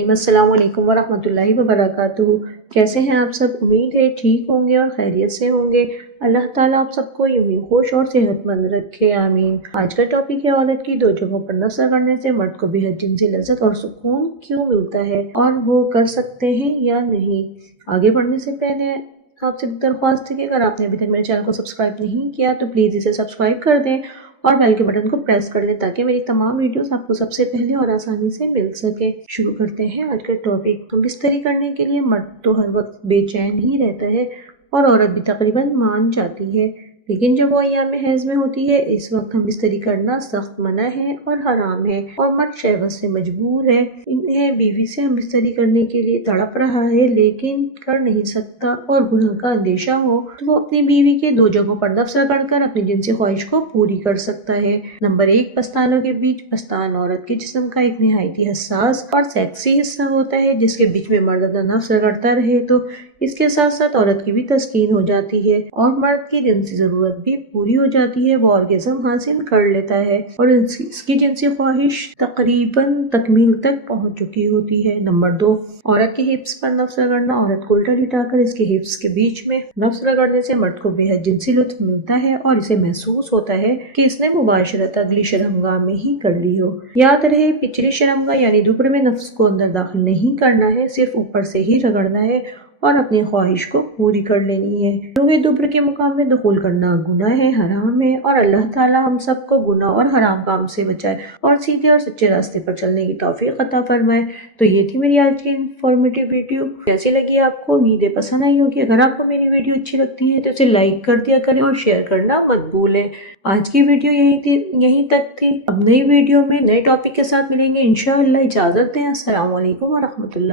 السلام علیکم ورحمۃ اللہ وبرکاتہ۔ کیسے ہیں آپ سب؟ امید ہے ٹھیک ہوں گے اور خیریت سے ہوں گے۔ اللہ تعالیٰ آپ سب کو یوں ہی خوش اور صحت مند رکھے، آمین۔ آج کا ٹاپک ہے عورت کی دو جگہوں پر نثر کرنے سے مرد کو بے حد جنسی لذت اور سکون کیوں ملتا ہے، اور وہ کر سکتے ہیں یا نہیں۔ آگے بڑھنے سے پہلے آپ سے درخواست ہے کہ اگر آپ نے ابھی تک میرے چینل کو سبسکرائب نہیں کیا تو پلیز اسے سبسکرائب کر دیں اور بیل کے بٹن کو پریس کر لیں تاکہ میری تمام ویڈیوز آپ کو سب سے پہلے اور آسانی سے مل سکے۔ شروع کرتے ہیں آج کا ٹاپک۔ ہم بستری کرنے کے لیے مرد تو ہر وقت بے چین ہی رہتا ہے اور عورت بھی تقریباً مان جاتی ہے، لیکن جب وہ ایام حیض میں ہوتی ہے اس وقت ہم بستری کرنا سخت منع ہے اور حرام ہے، اور مرد شہوت سے مجبور ہے۔ انہیں بیوی سے ہم بستری کرنے کے لیے تڑپ رہا ہے لیکن کر نہیں سکتا اور گناہ کا اندیشہ ہو تو وہ اپنی بیوی کے دو جگہوں پر نفس رگڑ کر اپنی جنسی خواہش کو پوری کر سکتا ہے۔ نمبر 1، پستانوں کے بیچ۔ پستان عورت کے جسم کا ایک نہایتی حساس اور سیکسی حصہ ہوتا ہے، جس کے بیچ میں مرد اپنا نفس رگڑتا رہے تو اس کے ساتھ ساتھ عورت کی بھی تسکین ہو جاتی ہے اور مرد کی جنسی ضرورت بھی پوری ہو جاتی ہے، وہ آرگزم حاصل کر لیتا ہے اور اس کی جنسی خواہش تقریباً تکمیل تک پہنچ چکی ہوتی ہے۔ نمبر 2، عورت کے ہپس پر نفس رگڑنا۔ عورت کو الٹا لٹا کر اس کے ہپس کے بیچ میں نفس رگڑنے سے مرد کو بے حد جنسی لطف ملتا ہے اور اسے محسوس ہوتا ہے کہ اس نے مباشرت اگلی شرمگاہ میں ہی کر لی ہو۔ یاد رہے، پچھلی شرمگاہ یعنی دبر میں نفس کو اندر داخل نہیں کرنا ہے، صرف اوپر سے ہی رگڑنا ہے اور اپنی خواہش کو پوری کر لینی ہے، کیونکہ دبر کے مقام میں دخول کرنا گناہ ہے، حرام ہے، اور اللہ تعالیٰ ہم سب کو گناہ اور حرام کام سے بچائے اور سیدھے اور سچے راستے پر چلنے کی توفیق عطا فرمائے۔ تو یہ تھی میری آج کی انفارمیٹیو ویڈیو۔ کیسی لگی آپ کو؟ امید ہے پسند آئی ہوگی۔ اگر آپ کو میری ویڈیو اچھی لگتی ہے تو اسے لائک کر دیا کریں اور شیئر کرنا مت بھولیں۔ آج کی ویڈیو یہیں تک تھی۔ اب نئی ویڈیو میں نئے ٹاپک کے ساتھ ملیں گے انشاءاللہ۔ اجازت دیں۔ السلام علیکم ورحمۃ اللہ۔